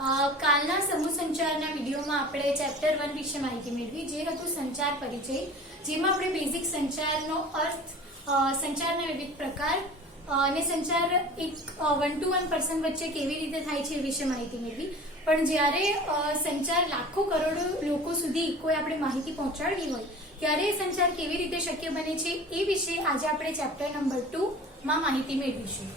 કાલના સમૂહ સંચારના વિડીયોમાં આપણે ચેપ્ટર વન વિશે માહિતી મેળવી, જે હતું સંચાર પરિચય, જેમાં આપણે બેઝિક સંચારનો અર્થ સંચારના વિવિધ પ્રકાર અને સંચાર એક વન ટુ વન પર્સન વચ્ચે કેવી રીતે થાય છે એ વિશે માહિતી મેળવી. પણ જ્યારે સંચાર લાખો કરોડો લોકો સુધી કોઈ આપણે માહિતી પહોંચાડવી હોય, ત્યારે સંચાર કેવી રીતે શક્ય બને છે એ વિશે આજે આપણે ચેપ્ટર નંબર ટુ માં માહિતી મેળવીશું.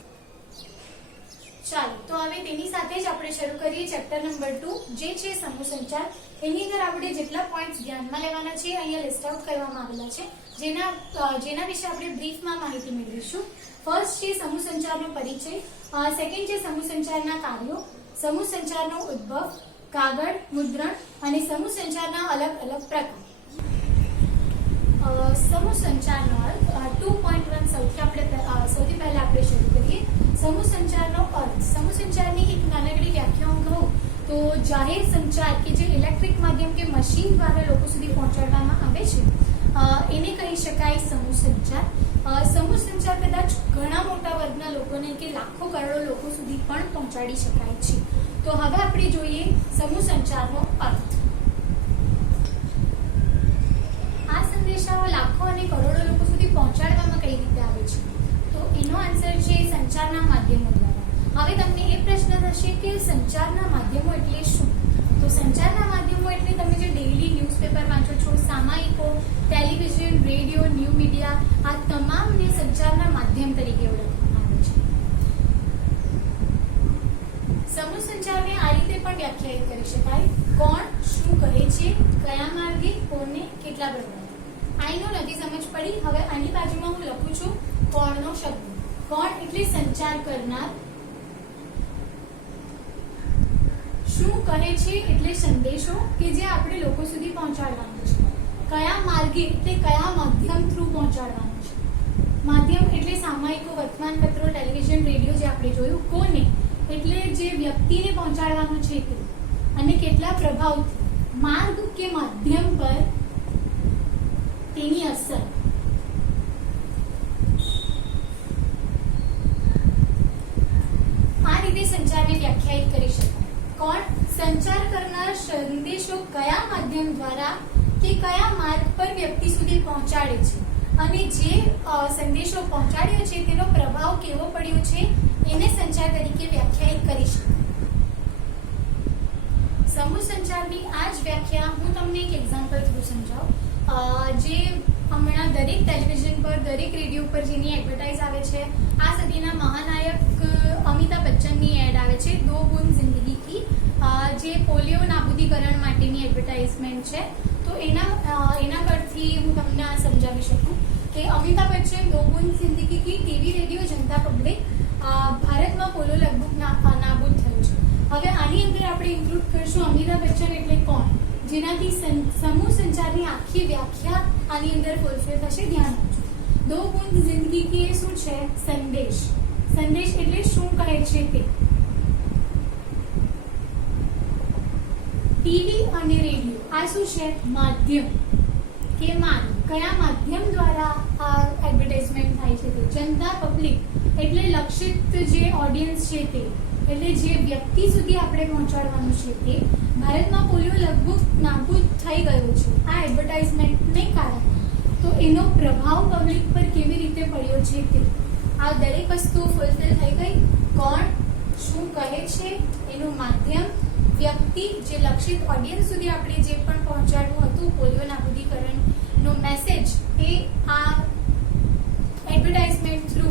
ચાલો, તો હવે તેની સાથે જ આપણે શરૂ કરીએ ચેપ્ટર નંબર ટુ જે છે સમૂહ સંચાર. એની અંદર આપણે જેટલા પોઈન્ટ્સ ધ્યાનમાં લેવાના છે, અહીંયા લિસ્ટ આઉટ કરવામાં આવેલા છે. જેના જેના વિશે આપણે બ્રીફમાં માહિતી મેળવીશું. ફર્સ્ટ છે સમૂહ સંચારનો પરિચય. સેકન્ડ છે સમૂહ સંચારના કાર્યો. સમૂહ સંચારનો ઉદ્ભવ, કાગળ, મુદ્રણ અને સમૂહ સંચારના અલગ અલગ પ્રકાર. સમૂહ સંચારનો અર્થ ટુ પોઈન્ટ વન સૌથી આપણે સૌથી પહેલા આપણે શરૂ કરીએ. સમૂહ સંચારનો સમૂહ સંચારની એક નાનકડી વ્યાખ્યા હું કહું, તો જાહેર સંચાર કે જે ઇલેક્ટ્રિક માધ્યમ કે મશીન દ્વારા લોકો સુધી પહોંચાડવામાં આવે છે એને કહી શકાય સમૂહ સંચાર. સમૂહ સંચાર કદાચ ઘણા મોટા વર્ગના લોકોને કે લાખો કરોડો લોકો સુધી પણ પહોંચાડી શકાય છે. તો હવે આપણે જોઈએ સમૂહ સંચારનો અર્થ. આ સંદેશાઓ લાખો અને કરોડો લોકો સુધી પહોંચાડવામાં કઈ રીતે આવે છે? તો એનો આન્સર છે સંચારના માધ્યમો દ્વારા. હવે તમને થશે કે સંચારના માધ્યમો એટલે શું? તો સંચારના માધ્યમો એટલે તમે જે ડેઇલી ન્યૂઝપેપર વાંચો છો, સામાયિકો ટેલિવિઝન રેડિયો ન્યૂ મીડિયા આ તમામને સંચારના માધ્યમ તરીકે ઓળખવામાં આવે છે. સમૂહ સંચારને આ રીતે પણ વ્યાખ્યાયિત કરી શકાય. કોણ, શું કહે છે, કયા માર્ગે, કોને, કેટલા પ્રમાણે આઈનો નથી સમજ પડી. હવે આની બાજુમાં હું લખું છું કોણનો શબ્દ. કોણ એટલે સંચાર કરનાર શું કહે છે એટલે સંદેશો કે જે આપણે લોકો સુધી પહોંચાડવાનો છે? કયા માર્ગે એટલે કયા માધ્યમ થ્રુ પહોંચાડવાનો છે? માધ્યમ એટલે સામાયિકો, વર્તમાનપત્રો ટેલિવિઝન રેડિયો જે આપણે જોયું, કોને? એટલે જે વ્યક્તિને પહોંચાડવાનું છે તે. અને કેટલા પ્રભાવથી માર્ગ કે માધ્યમ પર તેની અસર? આ રીતે સંચારને વ્યાખ્યાયિત કરી શકાય. કોણ? સંચાર કરનાર સંદેશો કયા માધ્યમ દ્વારા કે કયા માર્ગ પર વ્યક્તિ સુધી પહોંચાડે છે? અને જે સંદેશો પહોંચાડ્યો છે, તેનો પ્રભાવ કેવો પડ્યો છે? એને સંચાર તરીકે વ્યાખ્યાયિત કરી શકાય. સમૂહ સંચારની આ જ વ્યાખ્યા હું તમને એક એક્ઝામ્પલ થ્રુ સમજાવું. જે હમણાં દરેક ટેલિવિઝન પર, દરેક રેડિયો પર જેની એડવર્ટાઇઝ આવે છે, આ સદીના મહાનાયક અમિતાભ બચ્ચનની એડ આવે છે, દો ગુણ જિંદગી પોલિયો માટેની એડવર્ટાઇઝમેન્ટ છે. તો એના એના પરથી હું તમને આ સમજાવી શકું કે અમિતાભ બચ્ચન બુન જિંદગી કી ટીવી, રેડિયો, જનતા પબ્લિક ભારતમાં પોલો લગભગ નાબૂદ થયું છે. હવે આની અંદર આપણે ઇન્ક્લુડ કરશું અમિતાભ બચ્ચન એટલે કોણ? જેનાથી સમૂહ સંચારની આખી વ્યાખ્યા આની અંદર ફુલફિલ થશે, ધ્યાન આપજો. દો ગુંદ જિંદગી કે શું છે? સંદેશ. સંદેશ એટલે શું કહે છે તે? ટીવી અને રેડિયો. આ શું છે? માધ્યમ. કે માન કયા માધ્યમ દ્વારા આ એડવર્ટાઇઝમેન્ટ થાય છે તે? જનતા પબ્લિક એટલે લક્ષિત જે ઓડિયન્સ છે તે. એટલે જે વ્યક્તિ સુધી આપણે પહોંચાડવાનું છે તે. ભારતમાં પોલિયો લગભગ નાબૂદ થઈ ગયો છે. આ એડવર્ટાઇઝમેન્ટને કારણે. તો એનો પ્રભાવ પબ્લિક પર કેવી રીતે પડ્યો છે તે? આ દરેક વસ્તુ ફુલફિલ થઈ ગઈ. કોણ? શું કહે છે? એનું માધ્યમ વ્યક્તિ જે લક્ષિત ઓડિયન્સ સુધી આપણે જે પણ પહોંચાડવું હતું, પોલિયો નાબૂદીકરણનો મેસેજ એ આ એડવર્ટાઇઝમેન્ટ થ્રુ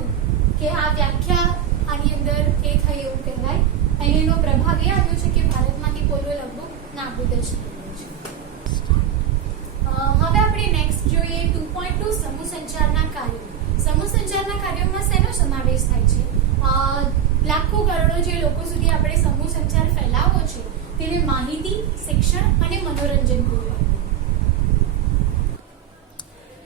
કે આ વ્યાખ્યા આની અંદર એ થઈ એવું કહેવાય. અને એનો પ્રભાવ એ આવ્યો છે કે ભારતમાંથી પોલિયો લગભગ નાબૂદ જ છે. હવે આપણે નેક્સ્ટ જોઈએ ટુ પોઈન્ટ ટુ સમૂહ સંચારના કાર્યો. સમૂહ સંચારના કાર્યોમાં શેનો સમાવેશ થાય છે? લાખો કરોડો જે લોકો સુધી આપણે સમૂહ સંચાર ફેલાવો છે તેને માહિતી, શિક્ષણ અને મનોરંજન પૂરું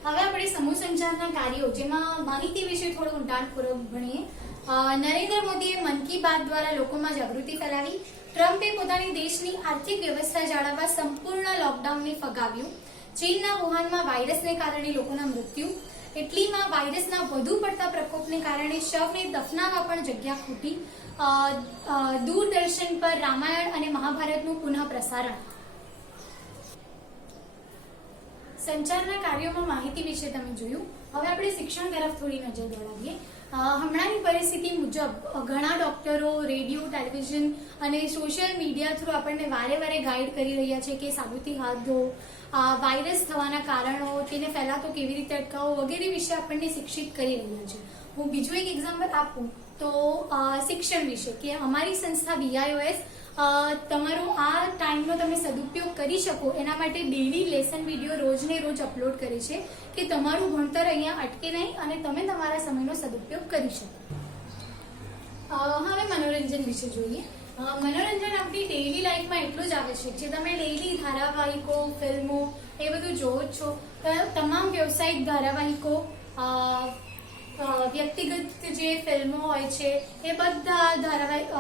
હવે આપણે સમૂહ સંચારના કાર્યો જેમાં માહિતી વિશે થોડું ઊંડાણપૂર્વક ભણીએ. નરેન્દ્ર મોદીએ મન કી બાત દ્વારા લોકોમાં જાગૃતિ ફેલાવી. ટ્રમ્પે પોતાની દેશની આર્થિક વ્યવસ્થા જાળવવા સંપૂર્ણ લોકડાઉનને ફગાવ્યું. ચીનના વુહાનમાં વાયરસને કારણે લોકોના મૃત્યુ. ઇટલીમાં વાયરસના વધુ પડતા પ્રકોપને કારણે શવને દફનાવવા પણ જગ્યા ખૂટી. દૂરદર્શન પર રામાયણ અને મહાભારતનું પુનઃ પ્રસારણ. સંચારના કાર્યોમાં માહિતી વિશે તમે જોયું. હવે આપણે શિક્ષણ તરફ થોડી નજર દોડાવીએ. હમણાંની પરિસ્થિતિ મુજબ ઘણા ડોક્ટરો, રેડિયો, ટેલિવિઝન અને સોશિયલ મીડિયા થ્રુ આપણને વારે વારે ગાઈડ કરી રહ્યા છે કે સાબુથી હાથ ધો વાયરસ થવાના કારણો, તેને ફેલાતો કેવી રીતે અટકાવો વગેરે વિશે આપણને શિક્ષિત કરી રહ્યા છે. હું બીજું એક એક્ઝામ્પલ આપું. તો શિક્ષણ વિશે કે અમારી સંસ્થા બીઆઈઓએસ તમારો આ ટાઈમનો તમે સદુપયોગ કરી શકો. એના માટે ડેલી લેસન વીડિયો રોજને રોજ અપલોડ કરે છે કે તમારું ભણતર અહીંયા અટકે નહીં અને તમે તમારા સમયનો સદુપયોગ કરી શકો. હવે મનોરંજન વિશે જોઈએ. મનોરંજન આપણી ડેઈલી લાઈફમાં એટલું જ આવશ્યક છે તમે ડેઈલી ધારાવાહિકો, ફિલ્મો એ બધું જોવો જ છો. તમામ વ્યવસાયિક ધારાવાહિકો વ્યક્તિગત જે ફિલ્મો હોય છે એ બધા ધારાવાહિક